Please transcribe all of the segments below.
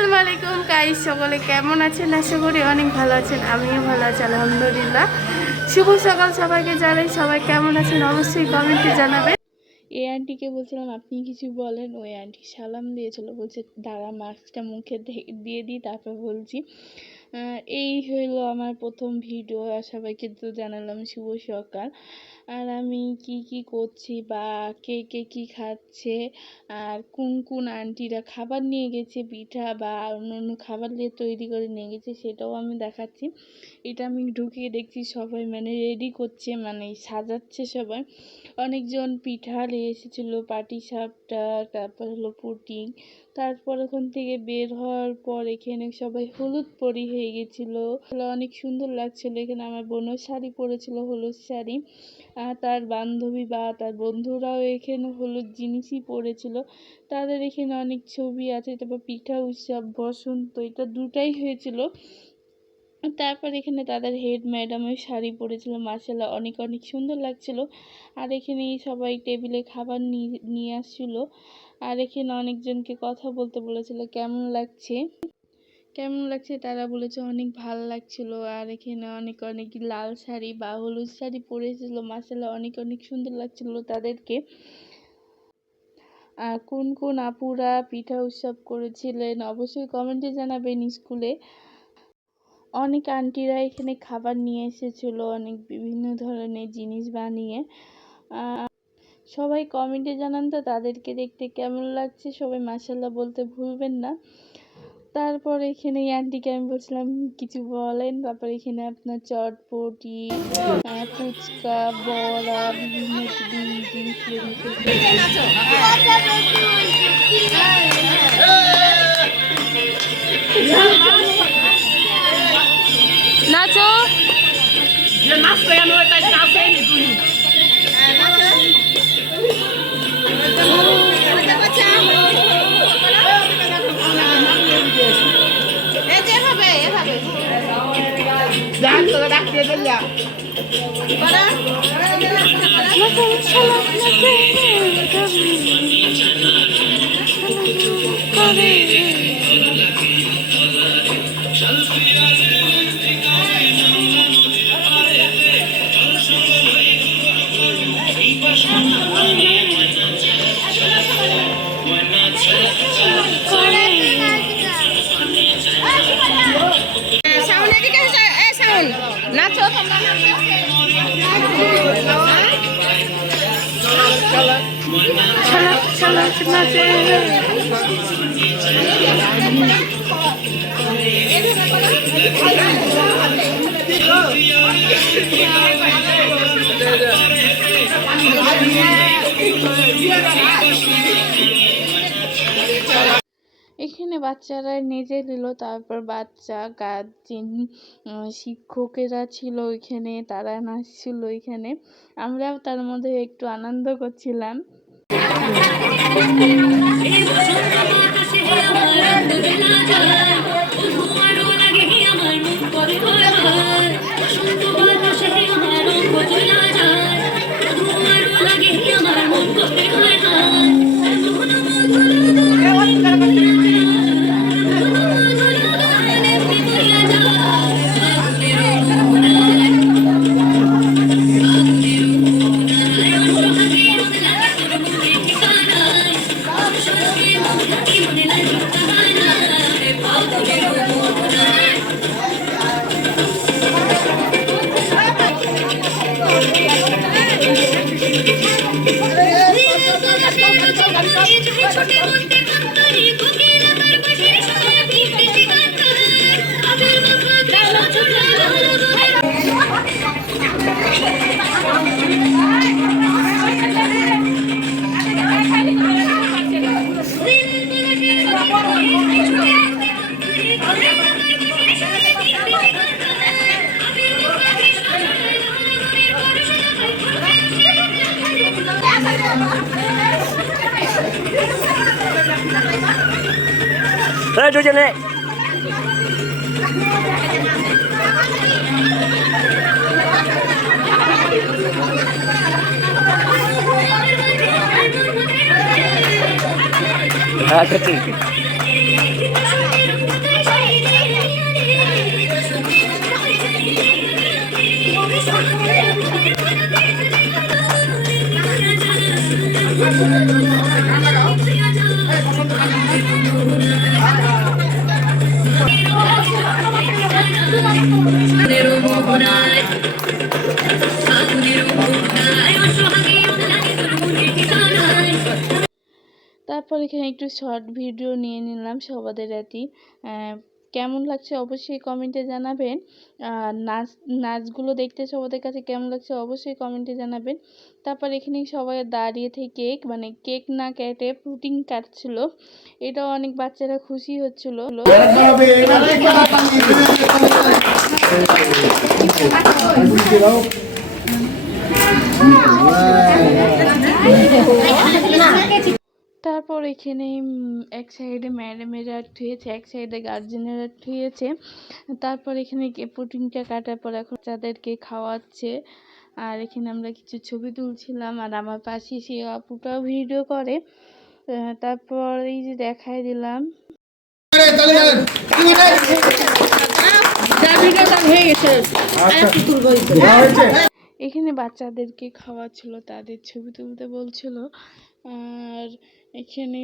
আসসালামু আলাইকুম গাইস, সকলে কেমন আছেন? আশা করি অনেক ভালো আছেন। আমিও ভালো আছি আলহামদুলিল্লাহ। শুভ সকাল সবাইকে জানাই। সবাই কেমন আছেন অবশ্যই কমেন্টে জানাবেন। এই আন্টিকে বলছিলাম আপনি কিছু বলেন, ওই আন্টি সালাম দিয়েছিল, বলছে দাঁড়া মাস্কটা মুখে দিয়ে দিই তারপর বলছি। এই হইলো আমার প্রথম ভিডিও, আর সবাইকে তো জানালাম শুভ সকাল। আর আমি কি কি করছি বা কে কে কী খাচ্ছে আর কোন কোন আন্টিরা খাবার নিয়ে গেছে, পিঠা বা অন্য অন্য খাবার দিয়ে তৈরি করে নিয়ে গেছে, সেটাও আমি দেখাচ্ছি। এটা আমি ঢুকিয়ে দেখছি সবাই মানে রেডি করছে, মানে সাজাচ্ছে সবাই। অনেকজন পিঠা নিয়ে এসেছিলো, পাটিসাপটা, তারপর হলো পুডিং। তারপর ওখান থেকে বের হওয়ার পর এখানে সবাই হলুদ পরি হয়ে গেছিলো, অনেক সুন্দর লাগছিল। এখানে আমার বোনও শাড়ি পরেছিল, হলুদ শাড়ি। আর তার বান্ধবী বা তার বন্ধুরাও এখানে হলুদ জিনিসই পরেছিল। তাদের এখানে অনেক ছবি আছে। তারপর পিঠা উৎসব, বসন্ত, এটা দুটাই হয়েছিল। তারপর এখানে তাদের হেড ম্যাডামের শাড়ি পরেছিল, মাশাআল্লাহ অনেক অনেক সুন্দর লাগছিল। আর এখানে সবাই টেবিলে খাবার নিয়ে আসছিল। আর এখানে অনেকজনকে কথা বলতে বলেছিল কেমন লাগছে কেমন লাগছে, তারা বলেছে অনেক ভালো লাগছিল। আর এখানে অনেক অনেক লাল শাড়ি বা হলুদ শাড়ি পরেছিল, মাশাআল্লাহ অনেক অনেক সুন্দর লাগছিল তাদেরকে। আর কোন কোন আপুরা পিঠা উৎসব করেছিলেন অবশ্যই কমেন্টে জানাবেন। স্কুলে অনেক আন্টিরা এখানে খাবার নিয়ে এসেছিল, অনেক বিভিন্ন ধরনের জিনিস বানিয়ে। সবাই কমেন্টে জানান তো তাদেরকে দেখতে কেমন লাগছে, সবাই মাশাআল্লাহ বলতে ভুলবেন না। তারপর এখানে এই আন্টিকে আমি বলছিলাম কিছু বলেন। তারপর এখানে আপনার চটপটি, ফুচকা, বড়া, বিভিন্ন জিনিস নাচো নাচো এখানে বাচ্চারা নিজে নিল। তারপর বাচ্চা গার্জেন শিক্ষকেরা ছিল এখানে, তারা নাচছিল এখানে, আমরাও তার মধ্যে একটু আনন্দ করছিলাম। দুজনে আচ্ছা ঠিক আছে। তারপর এখানে একটু শর্ট ভিডিও নিয়ে নিলাম সবাদের রাতি। কেমন লাগছে অবশ্যই কমেন্টে জানাবেন। নাচগুলো দেখতে সবাদের কাছে কেমন লাগছে অবশ্যই কমেন্টে জানাবেন। তারপর এখানে সবাই দাঁড়িয়ে থেকে মানে কেক না কেটে পুডিং কাটছিল, এটাও অনেক বাচ্চারা খুশি হচ্ছিল। তারপর এখানে এক সাইডে ম্যাডামেরা ঠুয়েছে, এক সাইডে গার্জেনেরা ঠুয়েছে। তারপর এখানে পুডিংটা কাটার পর এখন তাদেরকে খাওয়াচ্ছে। আর এখানে আমরা কিছু ছবি তুলছিলাম, আর আমার পাশে সে আপুটাও ভিডিও করে। তারপর এই যে দেখাই দিলাম এখানে বাচ্চাদেরকে খাওয়াচ্ছিল, তাদের ছবি তুলতে বলছিল। আর এখানে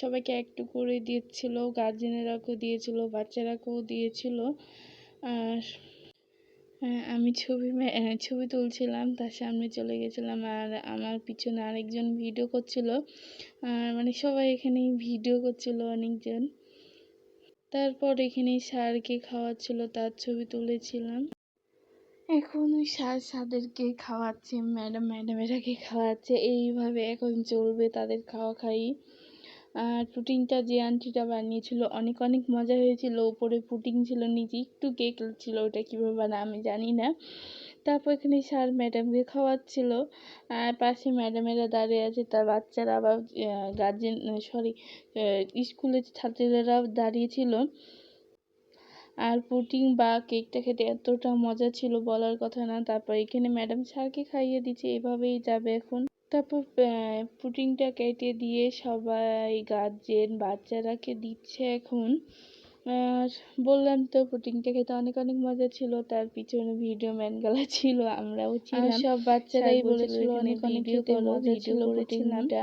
সবাইকে একটু করে দিচ্ছিল, গার্জেনেরাকেও দিয়েছিল, বাচ্চারাকেও দিয়েছিল। আর আমি ছবি তুলছিলাম, তার সামনে চলে গেছিলাম, আর আমার পিছনে আরেকজন ভিডিও করছিল। আর মানে সবাই এখানে ভিডিও করছিল অনেকজন। তারপর এখানে স্যারকে খাওয়াচ্ছিল, তার ছবি তুলেছিলাম। এখন ওই স্যারদেরকে খাওয়াচ্ছে, ম্যাডামেরাকে খাওয়াচ্ছে, এইভাবে এখন চলবে তাদের খাওয়া খাই। আর পুডিংটা যে আন্টিটা বানিয়েছিল অনেক অনেক মজা হয়েছিল। উপরে পুডিং ছিল, নিচে একটু কেক ছিল, ওটা কীভাবে বানায় আমি জানি না। তারপর এখানে স্যার ম্যাডামকে খাওয়াচ্ছিল, আর পাশে ম্যাডামেরা দাঁড়িয়ে আছে, তার বাচ্চারা আবার গার্জেন স্কুলের ছাত্রীরাও দাঁড়িয়েছিল। আর পুডিং বা কেকটা খেতে এতটা মজা ছিল বলার কথা না। তারপর এখানে ম্যাডাম স্যারকে খাইয়ে দিচ্ছে, এভাবেই যাবে এখন। তারপর পুডিংটা কেটে দিয়ে সবাই গার্জেন বাচ্চারাকে দিচ্ছে এখন। আর বললাম তো পুডিংটা খেতে অনেক অনেক মজা ছিল, তার পিছনে ভিডিও ম্যানগুলো ছিল, আমরাও ছিলাম। সব বাচ্চারাই বলেছিল অনেক অনেক খেতে মজা ছিল পুডিংটা।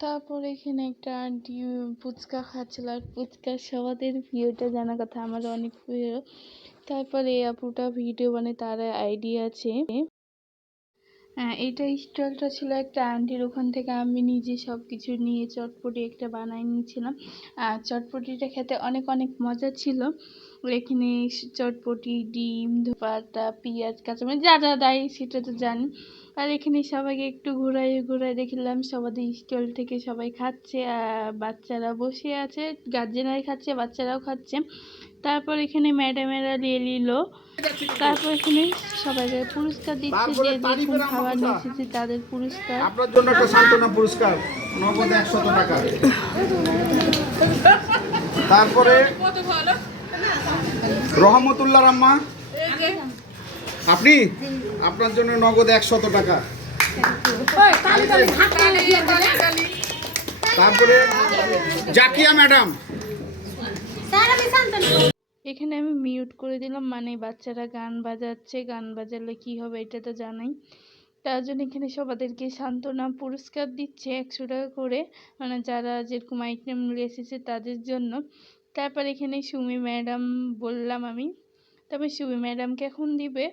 তারপর এখানে একটা আন্টি ফুচকা খাচ্ছিল, আর ফুচকা সবাদের প্রিয়টা জানা কথা, আমারও অনেক প্রিয়। তারপরে এই আপুটা ভিডিও বানায়, তার আইডিয়া আছে। এইটা স্টলটা ছিল একটা আন্টির, ওখান থেকে আমি নিজে সব কিছু নিয়ে চটপটি একটা বানাই নিয়েছিলাম। আর চটপটিটা খেতে অনেক অনেক মজা ছিল। এখানে চটপটি, ডিম, ধোপাটা, পেঁয়াজ, কাঁচামরিচ যা যা দেয় সেটা তো জানি। আর এখানে সবাইকে একটু ঘুরাই ঘুরাই দেখলাম সবাই স্টল থেকে সবাই খাচ্ছে, বাচ্চারা বসে আছে, গার্জেনরাই খাচ্ছে, বাচ্চারাও খাচ্ছে। তারপর এখানে ম্যাডামেরা নিয়ে নিল। তারপর এখানে সবাইকে পুরস্কার দিচ্ছে, যে যেরকম খাবার নিয়ে এসেছে তাদের পুরস্কার। আপনার জন্য একটা সান্ত্বনা পুরস্কার নগদ 100 টাকা। তারপরে রহমতুল্লাহ আম্মা, আপনি আপনার জন্য নগদ 100 টাকা। তারপরে জাকিয়া ম্যাডাম, এখানে আমি মিউট করে দিলাম, মানে বাচ্চারা গান বাজাচ্ছে, গান বাজালে কি হবে এটা তো জানাই। তার জন্য এখানে সবাদেরকে সান্ত্বনা পুরস্কার দিচ্ছে 100 টাকা করে, মানে যারা যেরকম আইটেম নিয়ে এসেছে তাদের জন্য। তারপর এখানে সুমি ম্যাডাম বললাম আমি, তবে সুমি ম্যাডামকে এখন দিবে।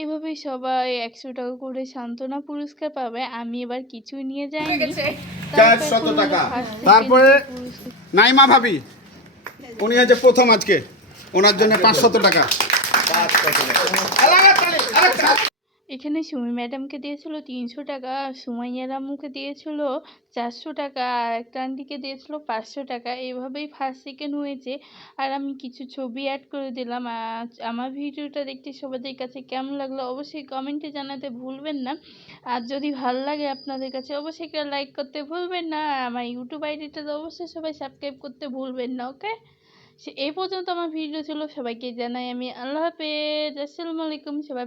এভাবেই সবাই 100 টাকা করে সান্ত্বনা পুরস্কার পাবে। আমি এবার কিছুই নিয়ে যাইনি। 400 টাকা। তারপরে নাইমা ভাবি, উনি হচ্ছে প্রথম আজকে, ওনার জন্য 500 টাকা। এখানে সুমি ম্যাডামকে দিয়েছিল 300 টাকা, সুমাইয়ার আম্মুকে দিয়েছিল 400 টাকা, আর একটা আন্টিকে দিয়েছিল 500 টাকা। এইভাবেই ফার্স্ট সেকেন্ড হয়েছে। আর আমি কিছু ছবি অ্যাড করে দিলাম। আমার ভিডিওটা দেখতে সবাদের কাছে কেমন লাগলো অবশ্যই কমেন্টে জানাতে ভুলবেন না। আর যদি ভালো লাগে আপনাদের কাছে অবশ্যই একটা লাইক করতে ভুলবেন না। আর আমার ইউটিউব আইডিটা তো অবশ্যই সবাই সাবস্ক্রাইব করতে ভুলবেন না। ওকে, এই পর্যন্ত আমার ভিডিও ছিল। সবাইকে জানাই আমি আল্লাহ হাফেজ, আসসালামু আলাইকুম সবাই।